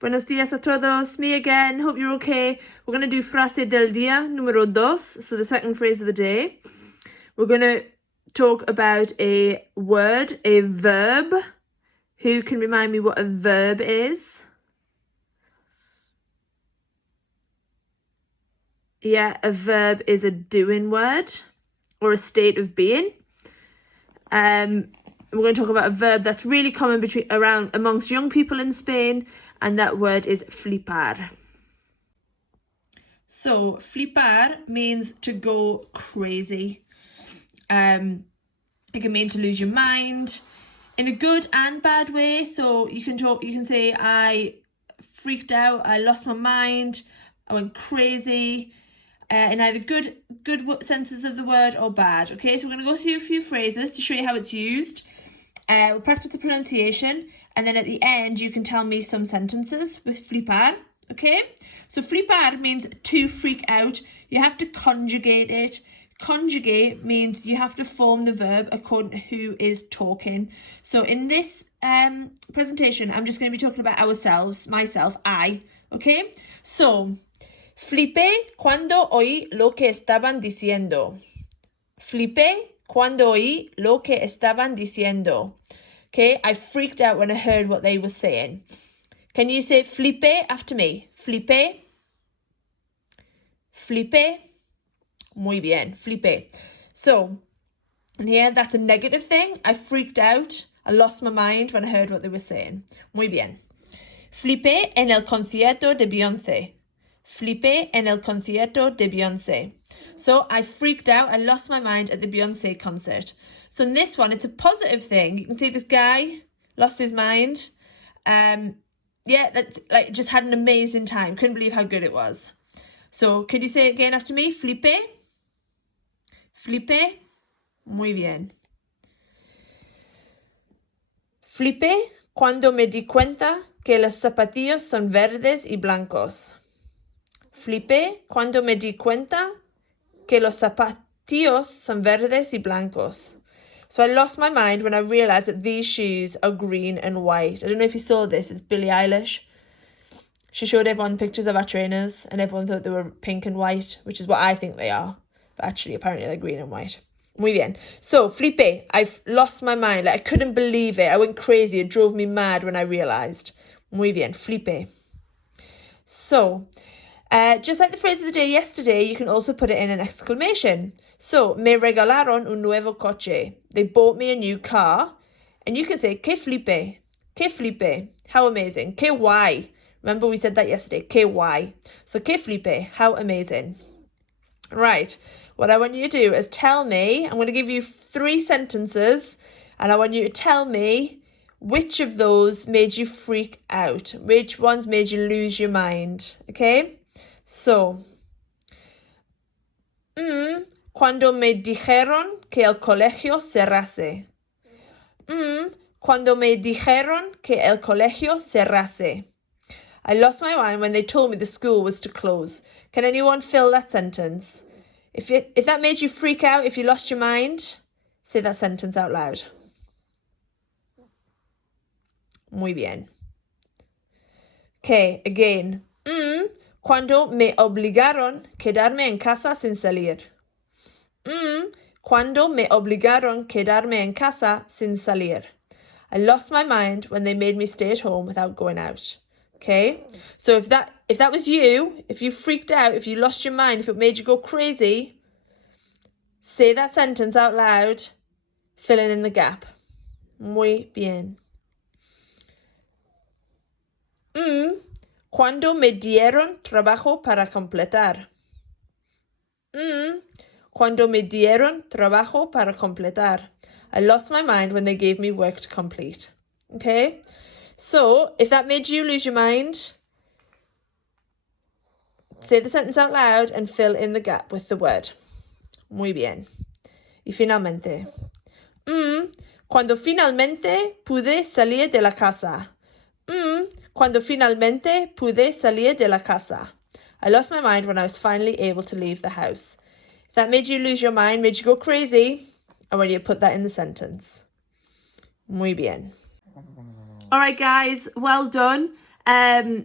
Buenos días a todos. Me again. Hope you're okay. We're going to do Frase del Dia, número dos. So the second phrase of the day. We're going to talk about a word, a verb. Who can remind me what a verb is? Yeah, a verb is a doing word or a state of being. We're going to talk about a verb that's really common amongst young people in Spain, and that word is flipar. So flipar means to go crazy. It can mean to lose your mind in a good and bad way. So you can say I freaked out, I lost my mind, I went crazy, in either good senses of the word or bad. Okay, so we're going to go through a few phrases to show you how it's used. We'll practice the pronunciation, and then at the end you can tell me some sentences with flipar. Okay, so flipar means to freak out. You have to conjugate it. Conjugate means you have to form the verb according to who is talking. So in this presentation, I'm just going to be talking about myself, I. Okay, so flipé cuando oí lo que estaban diciendo. Flipé cuando oí lo que estaban diciendo. Okay, I freaked out when I heard what they were saying. Can you say flipé after me? Flipé. Flipé. Muy bien, flipé. So, and here that's a negative thing. I freaked out. I lost my mind when I heard what they were saying. Muy bien. Flipé en el concierto de Beyoncé. Flipé en el concierto de Beyoncé. So I freaked out, I lost my mind at the Beyoncé concert. So in this one, it's a positive thing. You can see this guy lost his mind. Just had an amazing time. Couldn't believe how good it was. So could you say it again after me? Flipé. Flipé. Muy bien. Flipé cuando me di cuenta que los zapatillos son verdes y blancos. Flipé cuando me di cuenta que los zapatillos son verdes y blancos. So I lost my mind when I realised that these shoes are green and white. I don't know if you saw this, it's Billie Eilish. She showed everyone pictures of her trainers and everyone thought they were pink and white, which is what I think they are. But actually, apparently they're green and white. Muy bien. So, flipé, I've lost my mind. I couldn't believe it. I went crazy. It drove me mad when I realised. Muy bien, flipé. So, just like the phrase of the day yesterday, you can also put it in an exclamation. So, me regalaron un nuevo coche. They bought me a new car. And you can say, que flipe. Que flipe. How amazing. Que guay. Remember we said that yesterday. Que guay. So, que flipe. How amazing. Right. What I want you to do is tell me, I'm going to give you 3 sentences. And I want you to tell me which of those made you freak out. Which ones made you lose your mind. Okay? So, cuando me dijeron que el colegio cerrase. Cuando me dijeron que el colegio cerrase. I lost my mind when they told me the school was to close. Can anyone fill that sentence? If that made you freak out, if you lost your mind, say that sentence out loud. Muy bien. Okay, again. Cuando me obligaron quedarme en casa sin salir. Cuando me obligaron quedarme en casa sin salir. I lost my mind when they made me stay at home without going out. Okay? So if that was you, if you freaked out, if you lost your mind, if it made you go crazy, say that sentence out loud, filling in the gap. Muy bien. Cuando me dieron trabajo para completar. Cuando me dieron trabajo para completar. I lost my mind when they gave me work to complete. Okay? So, if that made you lose your mind, say the sentence out loud and fill in the gap with the word. Muy bien. Y finalmente. Cuando finalmente pude salir de la casa. Cuando finalmente pude salir de la casa. I lost my mind when I was finally able to leave the house. If that made you lose your mind, made you go crazy, I want you to put that in the sentence. Muy bien. All right, guys, well done.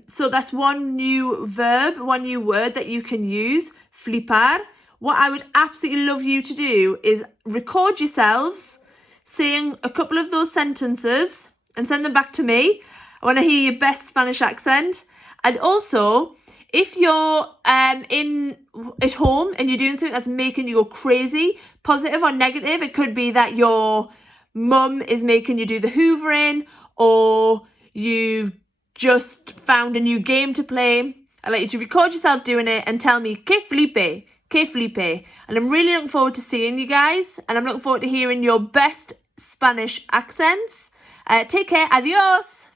So that's one new verb, one new word that you can use, flipar. What I would absolutely love you to do is record yourselves saying a couple of those sentences and send them back to me. I want to hear your best Spanish accent. And also, if you're at home and you're doing something that's making you go crazy, positive or negative, it could be that your mum is making you do the hoovering, or you've just found a new game to play. I'd like you to record yourself doing it and tell me, que flipe. And I'm really looking forward to seeing you guys, and I'm looking forward to hearing your best Spanish accents. Take care. Adios.